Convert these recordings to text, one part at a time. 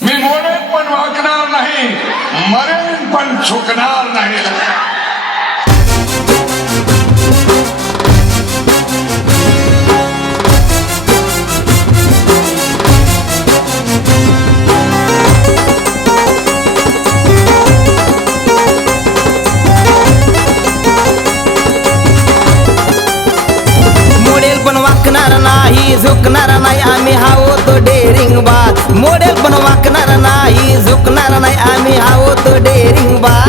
मी model पण वागणार नाही, मरेन पण झुकणार नाही. मोडेल पण वाकणार नाही, झुकणार नाही, आम्ही आहोत डेअरिंग बाज. मोडेल पण वाकणार नाही, झुकणार नाही, आम्ही आहोत डेअरिंग बाज.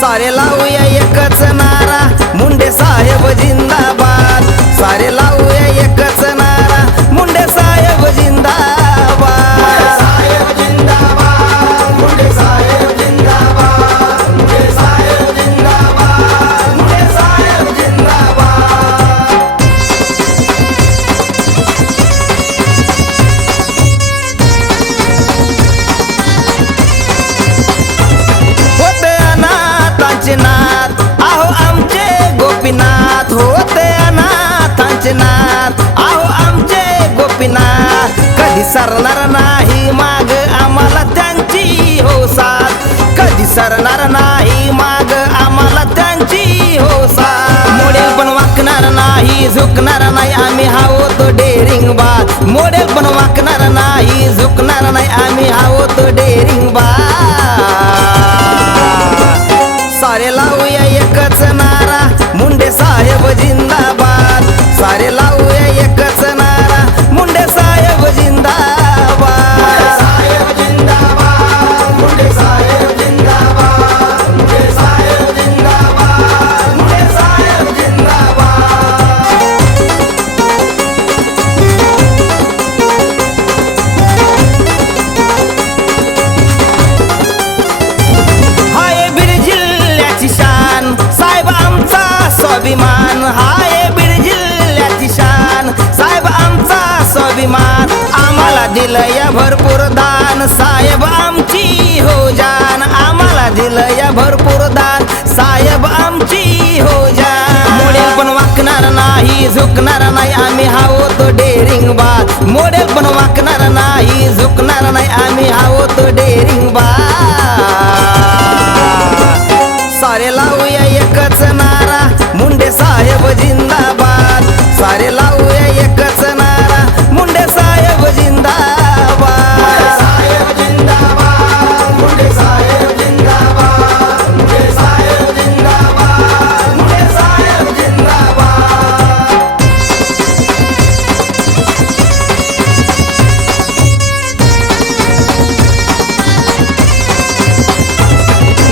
सारे लावूया एकच नारा, मुंडे साहेब जिंदाबाद. सारे लावूया एकच नारा, मुंडे साहेब जिंदाबाद. साहेब जिंदाबाद, मुंडे साहेब जिंदाबाद, मुंडे साहेब जिंदाबाद, मुंडे साहेब जिंदाबाद. होते अनाथांचे नाथ, आहो आमचे गोपीनाथ. होते अनाथांचे नाथ, आहो आमचे गोपीनाथ. कधी सरणार नाही माग आम्हाला त्यांची हो साथ. कधी सरणार नाही माग आम्हाला त्यांची हो साथ. मोडेल पण वाकणार नाही, झुकणार नाही, आम्ही आहोत डेअरिंग बाज. मोडेल पण वाकणार नाही, झुकणार नाही, आम्ही आहोत डेअरिंग बाज. सारे लावूया एकच नारा, मुंडे साहेब जिंदाबाद. सारे लावूया एकच नारा, मुंडे साहेब जिंदाबाद. साहेब जिंदाबाद, मुंडे साहेब जिंदाबाद, मुंडे साहेब जिंदाबाद, मुंडे साहेब जिंदाबाद. हाय बीड जिल्ह्याची शान, साहेब आमचा स्वाभिमान. हाय बीड जिल्ह्याची शान, साहेब आमचा स्वाभिमान. आम्हाला दिलंय भरपूर दान, साहेब आमची हो जान. आम्हाला दिलंय भरपूर दान, साहेब आमची हो जान. मोडेल पण वाकणार नाही, झुकणार नाही, आम्ही आहोत डेअरिंग बाज. मोडेल पण वाकणार नाही, झुकणार नाही, आम्ही आहोत डेअरिंग बाज. सारे लावूया एकच नारा, मुंडे साहेब जिंदाबाद. सारे लावूया एकच नारा, मुंडे साहेब जिंदाबाद. साहेब जिंदाबाद, मुंडे साहेब जिंदाबाद, मुंडे साहेब जिंदाबाद, मुंडे साहेब जिंदाबाद.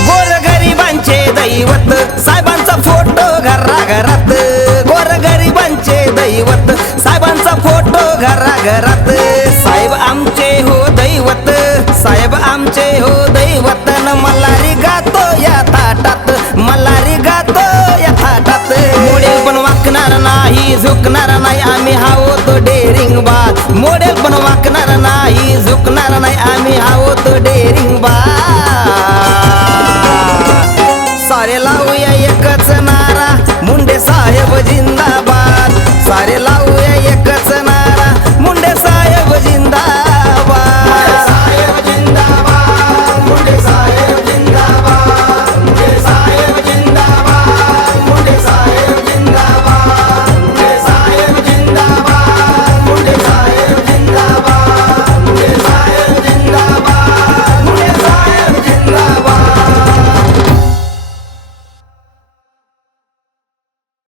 गोरगरिबांचे दैवत, साहेबांचा फोटो घराघरात. गोरगरिबांचे दैवत, साहेबांचा फोटो घराघरात. साहेब आमचे हो दैवत, साहेब आमचे हो दैवत. न मल्हारी गातो या थाटात, मल्हारी गातो या थाटात. मोडेल पण वाकणार नाही, झुकणार नाही, आम्ही आहोत डेअरिंग बाज. मोडेल पण वाकणार नाही, झुकणार नाही, आम्ही आहोत डेअरिंग बाज.